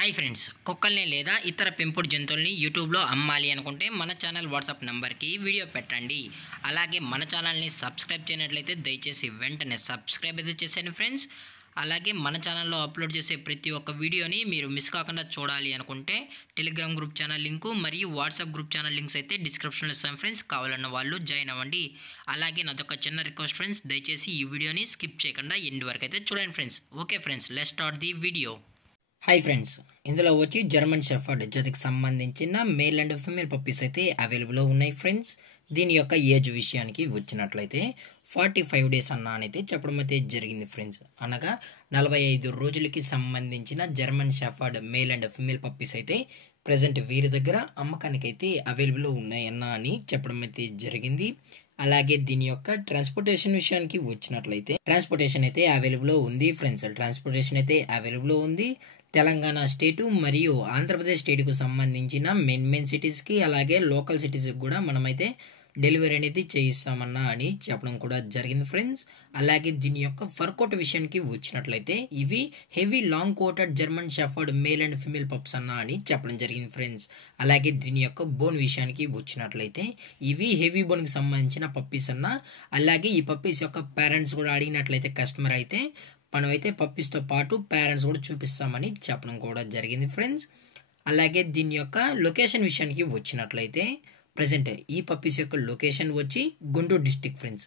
Hi friends, కుక్కల్ని లేదా ఇతర పెంపుడు జంతువుల్ని యూట్యూబ్లో అమ్మాలి అనుకుంటే మన ఛానల్ వాట్సాప్ నెంబర్కి వీడియో పెట్టండి. అలాగే మన ఛానల్ని సబ్స్క్రైబ్ చేయనట్లయితే దయచేసి వెంటనే సబ్స్క్రైబ్ అయితే చేసేయండి ఫ్రెండ్స్. అలాగే మన ఛానల్లో అప్లోడ్ చేసే ప్రతి ఒక్క వీడియోని మీరు మిస్ కాకుండా చూడాలి అనుకుంటే టెలిగ్రామ్ గ్రూప్ ఛానల్ లింకు మరియు వాట్సాప్ గ్రూప్ ఛానల్ లింక్స్ అయితే డిస్క్రిప్షన్లో ఇస్తాం ఫ్రెండ్స్. కావాలన్న వాళ్ళు జాయిన్ అవ్వండి. అలాగే నాదొక చిన్న రిక్వెస్ట్ ఫ్రెండ్స్, దయచేసి ఈ వీడియోని స్కిప్ చేయకుండా ఎండ్ వరకు అయితే చూడండి friends. Okay friends, let's start the video. Hi friends, ఇందులో వచ్చి జర్మన్ షెఫర్డ్ జతకి సంబంధించిన మేల్ అండ్ ఫీమేల్ పప్పీస్ అయితే అవైలబుల్లో ఉన్నాయి ఫ్రెండ్స్. దీని యొక్క ఏజ్ విషయానికి వచ్చినట్లయితే 45 డేస్ అయితే చెప్పడం అయితే జరిగింది ఫ్రెండ్స్. అనగా 45 రోజులకి సంబంధించిన German shepherd male and female puppies అయితే ప్రజెంట్ వీరి దగ్గర అమ్మకానికి అయితే అవైలబుల్లో ఉన్నాయని చెప్పడం అయితే జరిగింది. అలాగే దీని యొక్క ట్రాన్స్పోర్టేషన్ విషయానికి వచ్చినట్లయితే ట్రాన్స్పోర్టేషన్ అయితే అవైలబుల్ ఉంది ఫ్రెండ్స్. ట్రాన్స్పోర్టేషన్ అయితే అవైలబుల్ ఉంది. తెలంగాణ స్టేటు మరియు ఆంధ్రప్రదేశ్ స్టేట్కు సంబంధించిన మెయిన్ సిటీస్కి అలాగే లోకల్ సిటీస్కి కూడా మనమైతే డెలివరీ అనేది చేయిస్తామన్నా అని చెప్పడం కూడా జరిగింది ఫ్రెండ్స్. అలాగే దీని యొక్క ఫర్ కోట్ విషయానికి వచ్చినట్లయితే ఇవి heavy long coated German shepherd male and female puppies అని చెప్పడం జరిగింది ఫ్రెండ్స్. అలాగే దీని యొక్క బోన్ విషయానికి వచ్చినట్లయితే ఇవి హెవీ బోన్కి సంబంధించిన పప్పీస్ అలాగే ఈ పప్పీస్ యొక్క పేరెంట్స్ కూడా అడిగినట్లయితే కస్టమర్ అయితే మనమైతే పప్పీస్తో పాటు పేరెంట్స్ కూడా చూపిస్తామని చెప్పడం కూడా జరిగింది ఫ్రెండ్స్. అలాగే దీని యొక్క లొకేషన్ విషయానికి వచ్చినట్లయితే ప్రజెంట్ ఈ పప్పీస్ యొక్క లొకేషన్ వచ్చి గుంటూరు డిస్టిక్ ఫ్రెండ్స్.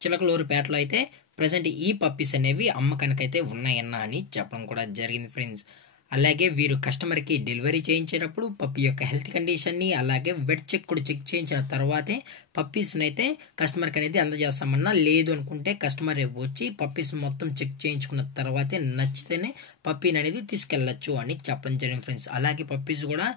చిలకలూరుపేటలో అయితే ప్రజెంట్ ఈ పప్పీస్ అనేవి అమ్మకానికైతే ఉన్నాయన్నా అని చెప్పడం కూడా జరిగింది ఫ్రెండ్స్. అలాగే వీరు కస్టమర్కి డెలివరీ చేయించేటప్పుడు పప్పీ యొక్క హెల్త్ కండిషన్ని అలాగే వెట్ చెక్ కూడా చెక్ చేయించిన తర్వాతే పప్పీస్ని అయితే కస్టమర్కి అనేది అందజేస్తామన్నా. లేదు అనుకుంటే కస్టమర్ వచ్చి పప్పీస్ మొత్తం చెక్ చేయించుకున్న తర్వాతే నచ్చితేనే పప్పీని అనేది తీసుకెళ్ళచ్చు అని చెప్పడం జరిగింది ఫ్రెండ్స్. అలాగే పప్పీస్ కూడా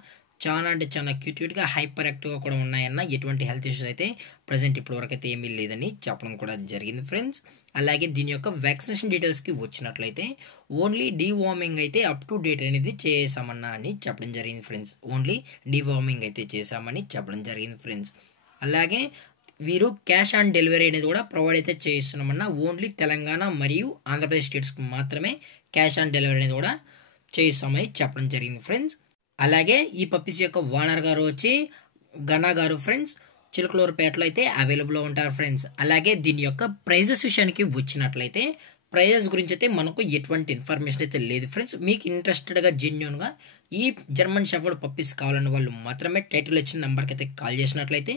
చాలా అంటే చాలా క్యూట్గా హైపర్ యాక్టివ్గా కూడా ఉన్నాయన్న. ఎటువంటి హెల్త్ ఇష్యూస్ అయితే ప్రజెంట్ ఇప్పటి వరకు అయితే ఏమీ లేదని చెప్పడం కూడా జరిగింది ఫ్రెండ్స్. అలాగే దీని యొక్క వ్యాక్సినేషన్ డీటెయిల్స్కి వచ్చినట్లయితే ఓన్లీ డీవార్మింగ్ అయితే అప్ టు డేట్ అనేది చేసామన్నా అని చెప్పడం జరిగింది ఫ్రెండ్స్. ఓన్లీ డీవార్మింగ్ అయితే చేసామని చెప్పడం జరిగింది ఫ్రెండ్స్. అలాగే వీరు క్యాష్ ఆన్ డెలివరీ అనేది కూడా ప్రొవైడ్ అయితే చేయిస్తున్నామన్నా. ఓన్లీ తెలంగాణ మరియు ఆంధ్రప్రదేశ్ స్టేట్స్కి మాత్రమే క్యాష్ ఆన్ డెలివరీ అనేది కూడా చేయిస్తామని చెప్పడం జరిగింది ఫ్రెండ్స్. అలాగే ఈ పప్పీస్ యొక్క ఓనర్ గారు వచ్చి గనా గారు ఫ్రెండ్స్. చిలకలూరుపేటలో అయితే అవైలబుల్లో ఉంటారు ఫ్రెండ్స్. అలాగే దీని యొక్క ప్రైజెస్ విషయానికి వచ్చినట్లయితే ప్రైజెస్ గురించి అయితే మనకు ఎటువంటి ఇన్ఫర్మేషన్ అయితే లేదు ఫ్రెండ్స్. మీకు ఇంట్రెస్టెడ్గా జెన్యూన్గా ఈ జర్మన్ షెఫర్డ్ పప్పీస్ కావాలన్న వాళ్ళు మాత్రమే టైటిల్ వచ్చిన నెంబర్కి అయితే కాల్ చేసినట్లయితే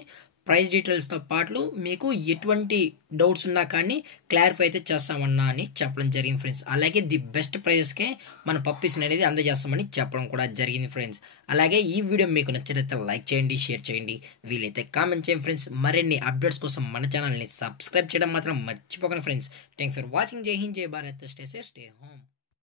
ప్రైస్ డీటెయిల్స్తో పాటు మీకు ఎటువంటి డౌట్స్ ఉన్నా కానీ క్లారిఫై అయితే చేస్తామన్నా అని చెప్పడం జరిగింది ఫ్రెండ్స్. అలాగే ది బెస్ట్ ప్రైజెస్కే మన పప్పీస్ అనేది అందజేస్తామని చెప్పడం కూడా జరిగింది ఫ్రెండ్స్. అలాగే ఈ వీడియో మీకు నచ్చినట్లయితే లైక్ చేయండి, షేర్ చేయండి, వీలైతే కామెంట్ చేయండి ఫ్రెండ్స్. మరిన్ని అప్డేట్స్ కోసం మన ఛానల్ని సబ్స్క్రైబ్ చేయడం మాత్రం మర్చిపోకండి ఫ్రెండ్స్. Thanks for watching. జై హింద్, జై Bharat, stay safe, stay home.